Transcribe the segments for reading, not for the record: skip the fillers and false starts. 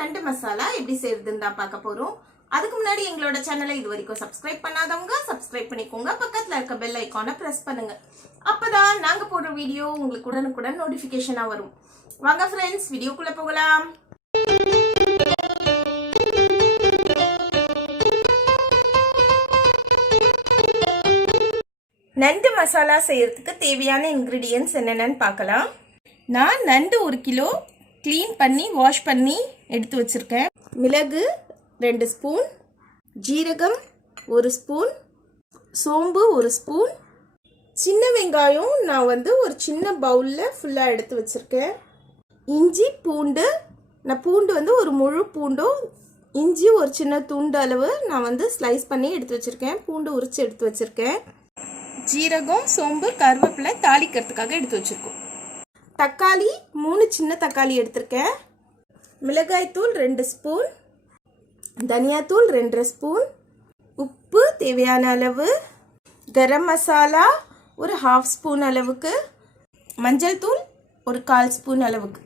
நண்டு மசாலா எப்படி செய்யறதுன்னு தான் பார்க்க போறோம். அதுக்கு முன்னாடி எங்களோட சேனலை இது வரைக்கும் சப்ஸ்கிரைப் பண்ணாதவங்க சப்ஸ்கிரைப் பண்ணிக்கோங்க. பக்கத்துல இருக்க பெல் ஐகானை பிரஸ் பண்ணுங்க. அப்பதான் நாங்க போடுற வீடியோ உங்களுக்கு உடனுக்குடன் நோட்டிபிகேஷனா வரும். வாங்க ஃப்ரெண்ட்ஸ், வீடியோக்குள்ள போகலாம். நண்டு மசாலா செய்யறதுக்கு தேவையான இன்கிரீடியன்ட்ஸ் என்னென்னு பார்க்கலாம். நான் நண்டு 1 கிலோ க்ளீன் பண்ணி வாஷ் பண்ணி எடுத்து வச்சுருக்கேன். மிளகு 2 ஸ்பூன், ஜீரகம் 1 ஸ்பூன், சோம்பு 1 ஸ்பூன், சின்ன வெங்காயம் நான் ஒரு சின்ன பவுலில் ஃபுல்லாக எடுத்து வச்சுருக்கேன். இஞ்சி பூண்டு, நான் பூண்டு ஒரு முழு பூண்டும் இஞ்சி ஒரு சின்ன துண்டு அளவு நான் ஸ்லைஸ் பண்ணி எடுத்து வச்சுருக்கேன். பூண்டு உரித்து எடுத்து வச்சுருக்கேன். ஜீரகம், சோம்பு, கருவேப்பிலை தாளிக்கிறதுக்காக எடுத்து வச்சுருக்கோம். தக்காளி 3 சின்ன தக்காளி எடுத்திருக்கேன். மிளகாய்த்தூள் 2 ஸ்பூன், தனியாத்தூள் 2 ஸ்பூன், உப்பு தேவையான அளவு, கரம் மசாலா ஒரு 1/2 ஸ்பூன் அளவுக்கு, மஞ்சள் தூள் ஒரு 1/4 ஸ்பூன் அளவுக்கு,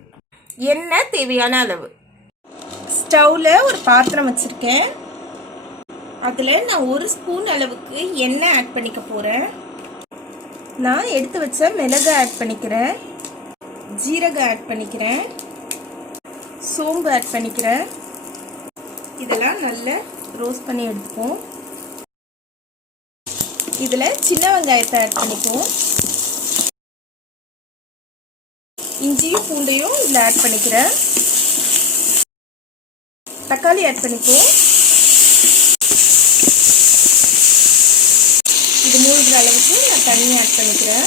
எண்ணெய் தேவையான அளவு. ஸ்டவ்வில் ஒரு பாத்திரம் வச்சுருக்கேன். அதில் நான் 1 ஸ்பூன் அளவுக்கு எண்ணெய் ஆட் பண்ணிக்க போகிறேன். நான் எடுத்து வச்ச மிளகு ஆட் பண்ணிக்கிறேன், ஜீரகம் ஆட் பண்ணிக்கிறேன், சோம்பு ஆட் பண்ணிக்கிறேன். இதெல்லாம் நல்லா ரோஸ்ட் பண்ணி எடுத்துப்போம். இதில் சின்ன வெங்காயத்தை ஆட் பண்ணிக்குவோம். இஞ்சியும் பூண்டையும் இதில் ஆட் பண்ணிக்கிறேன். தக்காளி ஆட் பண்ணிக்குவோம். இது மூழ்கிற அளவுக்கு நான் தண்ணி ஆட் பண்ணிக்கிறேன்.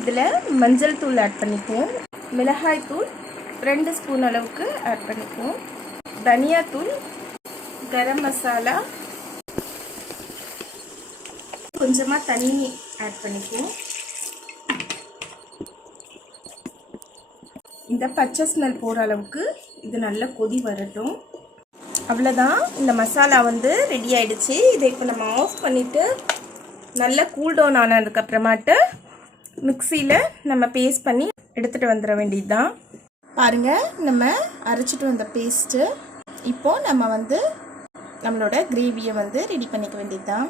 இதில் மஞ்சள் தூள் ஆட் பண்ணிக்குவோம். மிளகாய் தூள் 2 ஸ்பூன் அளவுக்கு ஆட் பண்ணிக்குவோம். தனியாத்தூள், கரம் மசாலா, கொஞ்சமாக தண்ணி ஆட் பண்ணிக்குவோம். இந்த பச்சை ஸ்மெல் போகிற அளவுக்கு இது நல்லா கொதி வரட்டும். அவ்வளோதான், இந்த மசாலா ரெடி ஆகிடுச்சு. இதை இப்போ நம்ம ஆஃப் பண்ணிவிட்டு நல்லா கூல் டவுன் ஆனதுக்கப்புறமாட்டு மிக்சியில் நம்ம பேஸ்ட் பண்ணி எடுத்துகிட்டு வந்துட வேண்டியது தான். பாருங்கள், நம்ம அரைச்சிட்டு வந்த பேஸ்ட்டு. இப்போது நம்ம நம்மளோட கிரேவியை ரெடி பண்ணிக்க வேண்டியது தான்.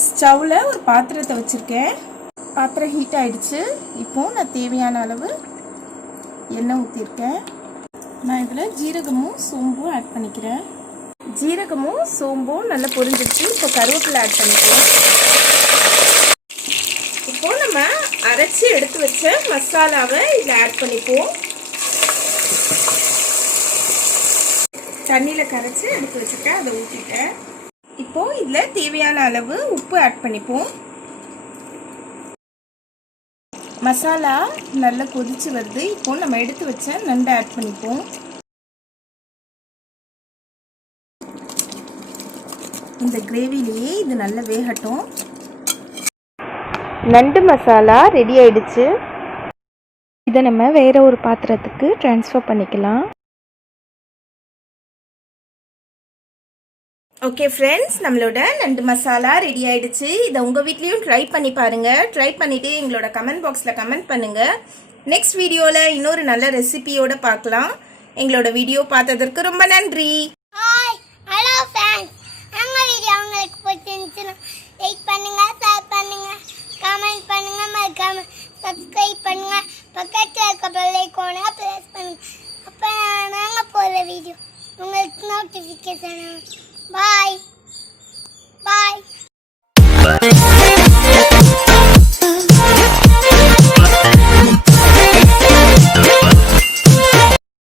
ஸ்டவ்வில் ஒரு பாத்திரத்தை வச்சுருக்கேன். பாத்திரம் ஹீட் ஆகிடுச்சு. இப்போது நான் தேவையான அளவு எண்ணெய் ஊற்றிருக்கேன். நான் இதில் ஜீரகமும் சோம்பும் ஆட் பண்ணிக்கிறேன். ஜீரகமும் சோம்பும் நல்லா பொரிஞ்சிடுச்சு. இப்போ கருவேப்பிலை ஆட் பண்ணிக்கிறோம். இப்போது நம்ம அரைச்சி எடுத்து வச்ச மசாலாவை இதில் ஆட் பண்ணிப்போம். தண்ணியில் கரைச்சி எடுத்து வச்சுட்டேன், அதை ஊற்றிட்டேன். இப்போது இதில் தேவையான அளவு உப்பு ஆட் பண்ணிப்போம். மசாலா நல்லா கொதிச்சு வருது. இப்போது நம்ம எடுத்து வச்ச நண்டை ஆட் பண்ணிப்போம். இந்த கிரேவிலேயே இது நல்லா வேகட்டும். நண்டு மசாலா ரெடி ஆயிடுச்சு. இதை நம்ம வேற ஒரு பாத்திரத்துக்கு ட்ரான்ஸ்ஃபர் பண்ணிக்கலாம். ஓகே ஃப்ரெண்ட்ஸ், நம்மளோட நண்டு மசாலா ரெடி ஆயிடுச்சு. இதை உங்கள் வீட்லேயும் ட்ரை பண்ணி பாருங்கள். ட்ரை பண்ணிவிட்டு எங்களோட கமெண்ட் பாக்ஸில் கமெண்ட் பண்ணுங்கள். நெக்ஸ்ட் வீடியோவில் இன்னொரு நல்ல ரெசிபியோடு பார்க்கலாம். எங்களோட வீடியோ பார்த்ததற்கு ரொம்ப நன்றி. Hi, hello friends. எங்கள் வீடியோ உங்களுக்கு பிடிச்சிருந்துச்சுன்னா லைக் பண்ணுங்கள், ஷேர் பண்ணுங்கள், கமெண்ட் பண்ணுங்கள், மறக்காம சப்ஸ்கிரைப் பண்ணுங்கள். பக்கத்தில் இருக்க பெல் ஐகானை ப்ரெஸ் பண்ணுங்கள். அப்போ நாங்கள் போகிற வீடியோ உங்களுக்கு நோட்டிஃபிகேஷன். Bye.